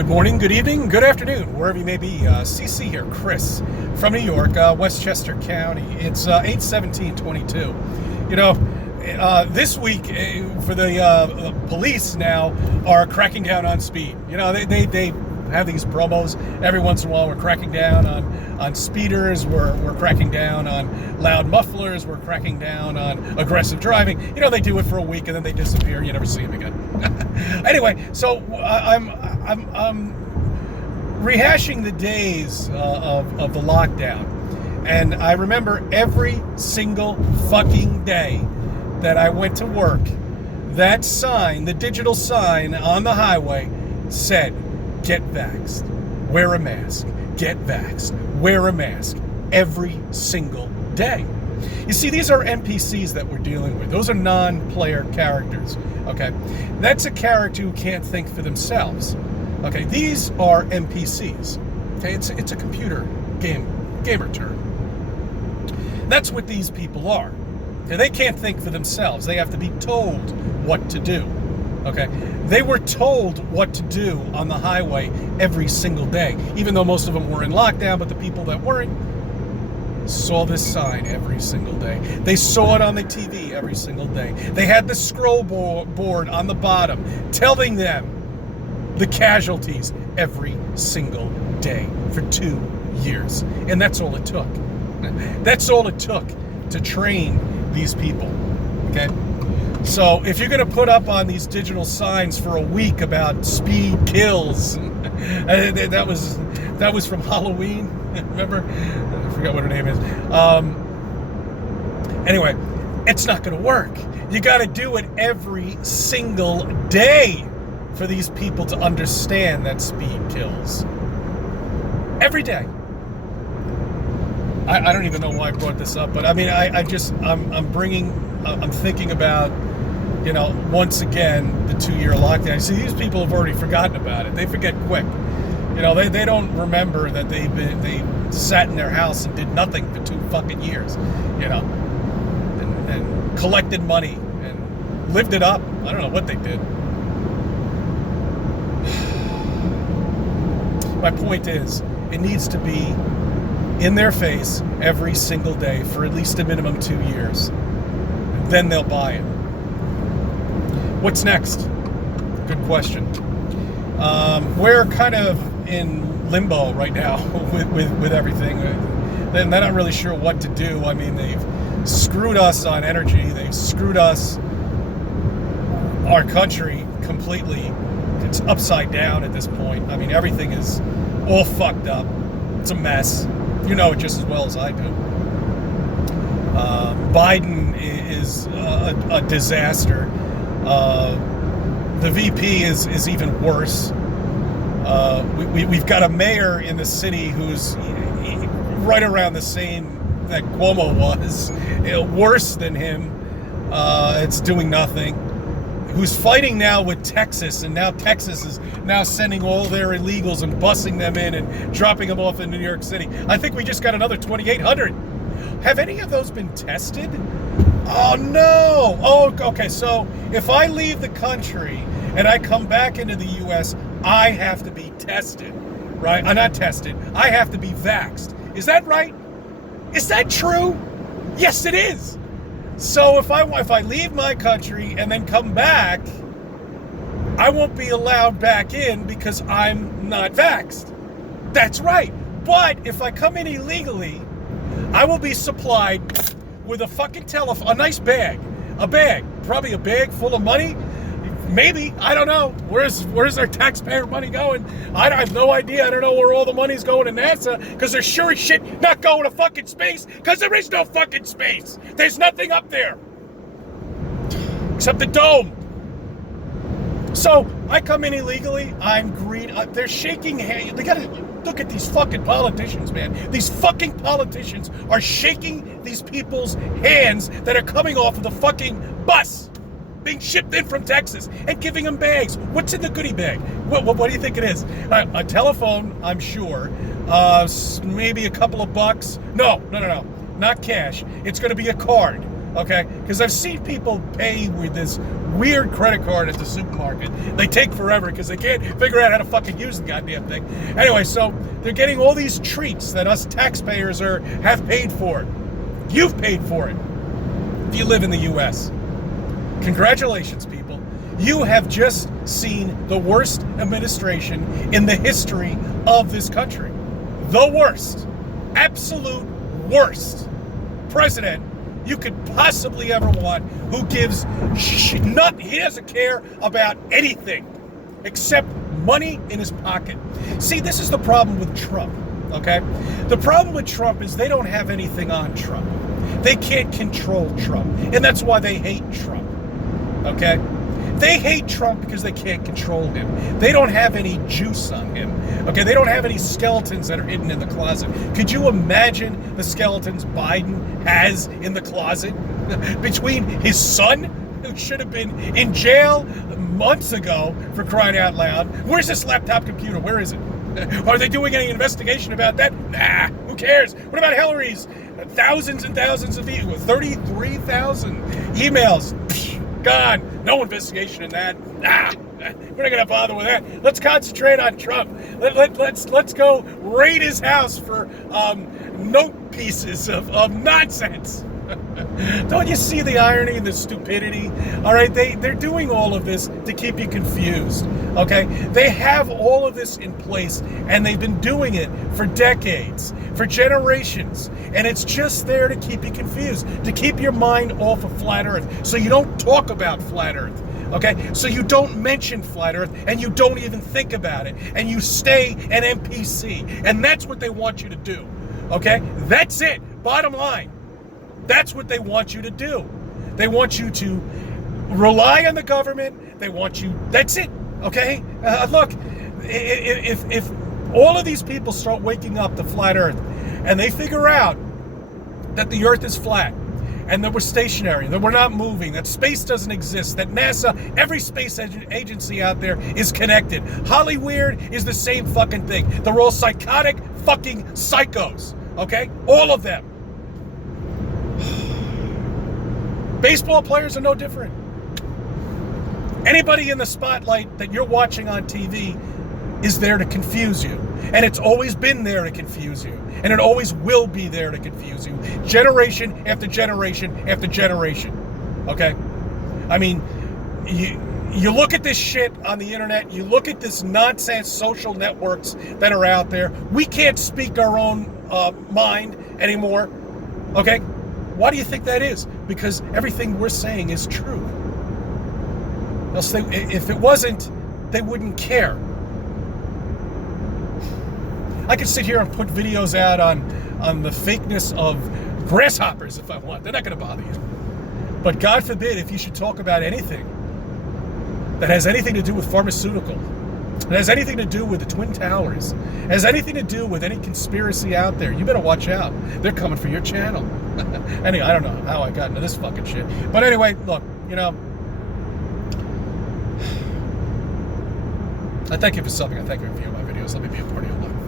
Good morning, good evening, good afternoon, wherever you may be. CC here, Chris from New York, Westchester County. It's 8/17/22. You know, this week for the police now are cracking down on speed. You know, they have these promos every once in a while. We're cracking down on speeders. We're cracking down on loud mufflers. We're cracking down on aggressive driving. You know, they do it for a week and then they disappear. You never see them again. Anyway, so I'm rehashing the days of the lockdown, and I remember every single fucking day that I went to work, that sign, the digital sign on the highway said, "Get vaxxed, wear a mask, get vaxxed, wear a mask," every single day. You see, these are NPCs that we're dealing with. Those are non-player characters, okay? That's a character who can't think for themselves, okay? These are NPCs, okay? It's a computer gamer term. That's what these people are. Okay? They can't think for themselves. They have to be told what to do, okay? They were told what to do on the highway every single day, even though most of them were in lockdown, but the people that weren't saw this sign every single day. They saw it on the TV every single day. They had the scroll board on the bottom telling them the casualties every single day for 2 years. And that's all it took. That's all it took to train these people, okay? So if you're going to put up on these digital signs for a week about speed kills, that was from Halloween, remember? I forgot what her name is. Anyway, it's not going to work. You got to do it every single day for these people to understand that speed kills. Every day. I don't even know why I brought this up, but I mean, I'm thinking about, you know, once again, the 2-year lockdown. See, these people have already forgotten about it. They forget quick. You know, they don't remember that they sat in their house and did nothing for 2 fucking years, you know, and collected money and lived it up. I don't know what they did. My point is, it needs to be in their face every single day for at least a minimum 2 years. And then they'll buy it. What's next? Good question. We're kind of in limbo right now with everything. They're not really sure what to do. I mean, they've screwed us on energy. They've screwed us, our country, completely. It's upside down at this point. I mean, everything is all fucked up. It's a mess. You know it just as well as I do. Biden is a disaster. The VP is even worse. We've got a mayor in the city who's right around the same that Cuomo was, worse than him. It's doing nothing. Who's fighting now with Texas, and now Texas is now sending all their illegals and busing them in and dropping them off in New York City. I think we just got another 2,800. Have any of those been tested? Oh, no. Oh, okay. So if I leave the country and I come back into the U.S., I have to be tested, right? I'm not tested. I have to be vaxxed. Is that right? Is that true? Yes, it is. So if I leave my country and then come back, I won't be allowed back in because I'm not vaxxed. That's right. But if I come in illegally, I will be supplied with a fucking a nice bag. A bag. Probably a bag full of money. Maybe. I don't know. Where's our taxpayer money going? I have no idea. I don't know where all the money's going to NASA, because they're sure as shit not going to fucking space, because there is no fucking space. There's nothing up there. Except the dome. So, I come in illegally. I'm green. They're shaking hands. They gotta look at these fucking politicians, man. These fucking politicians are shaking these people's hands that are coming off of the fucking bus, being shipped in from Texas, and giving them bags. What's in the goodie bag? What do you think it is? A telephone, I'm sure. Maybe a couple of bucks. No. Not cash. It's going to be a card, okay? Because I've seen people pay with this weird credit card at the supermarket. They take forever because they can't figure out how to fucking use the goddamn thing. Anyway, so they're getting all these treats that us taxpayers have paid for. You've paid for it if you live in the U.S. Congratulations, people. You have just seen the worst administration in the history of this country. The worst. Absolute worst president you could possibly ever want, who gives he doesn't care about anything except money in his pocket. See, this is the problem with Trump, okay? The problem with Trump is they don't have anything on Trump. They can't control Trump, and that's why they hate Trump, okay? They hate Trump because they can't control him. They don't have any juice on him. Okay, they don't have any skeletons that are hidden in the closet. Could you imagine the skeletons Biden has in the closet? Between his son, who should have been in jail months ago for crying out loud. Where's this laptop computer? Where is it? Are they doing any investigation about that? Nah, who cares? What about Hillary's thousands and thousands of 33,000 emails? Gone. No investigation in that. Nah, we're not gonna bother with that. Let's concentrate on Trump. Let's go raid his house for note pieces of nonsense. Don't you see the irony and the stupidity? All right, they're doing all of this to keep you confused. Okay, they have all of this in place, and they've been doing it for decades, for generations, and it's just there to keep you confused, to keep your mind off of flat Earth, so you don't talk about flat Earth. Okay, so you don't mention flat Earth, and you don't even think about it, and you stay an NPC, and that's what they want you to do. Okay, that's it. Bottom line. That's what they want you to do. They want you to rely on the government. They want you, that's it, okay? Look, if all of these people start waking up to flat Earth and they figure out that the Earth is flat and that we're stationary, that we're not moving, that space doesn't exist, that NASA, every space agency out there is connected. Hollyweird is the same fucking thing. They're all psychotic fucking psychos, okay? All of them. Baseball players are no different. Anybody in the spotlight that you're watching on TV is there to confuse you. And it's always been there to confuse you. And it always will be there to confuse you. Generation after generation after generation. Okay? I mean, you look at this shit on the internet, you look at this nonsense social networks that are out there. We can't speak our own mind anymore. Okay? Why do you think that is? Because everything we're saying is true. Else if it wasn't, they wouldn't care. I could sit here and put videos out on the fakeness of grasshoppers if I want. They're not going to bother you. But God forbid if you should talk about anything that has anything to do with pharmaceutical, it has anything to do with the Twin Towers, it has anything to do with any conspiracy out there, you better watch out. They're coming for your channel. Anyway, I don't know how I got into this fucking shit. But anyway, look, you know, I thank you for subbing. I thank you for viewing my videos. Let me be a part of your life.